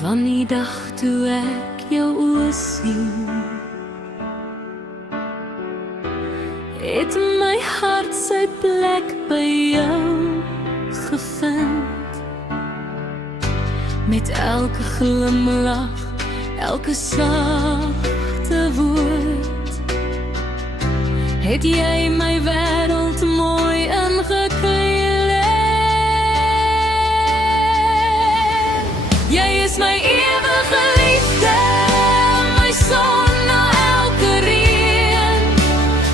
Van die dag toe ek jou oë sien, het my hart sy plek by jou gevind. Met elke glimlach, elke sagte woord, het jy my wêreld mooi ingekleed. Jy is my ewige liefde, my son na elke reën,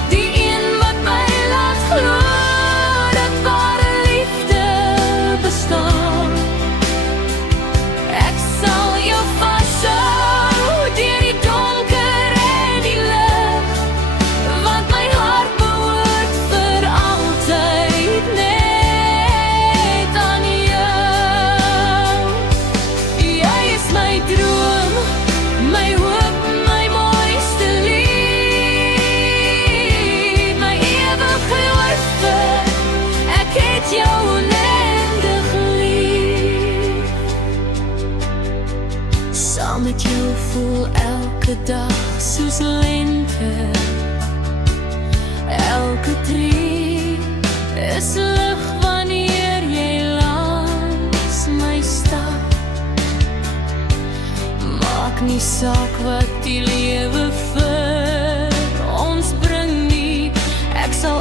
die een wat my laat glo dat ware liefde bestaan. Ek sal jou vashou deur die donker en die lig, want my hart behoort vir altyd net aan jou. Jy is my droom, my hoop, my mooiste lied, my ewige liefde, ek het jou oneindig lief. Saam met jou voel elke dag soos lente, elke tree is lig wanneer jy langs my stap. Maak nie saak wat die lewe vir ons bring nie, ek sal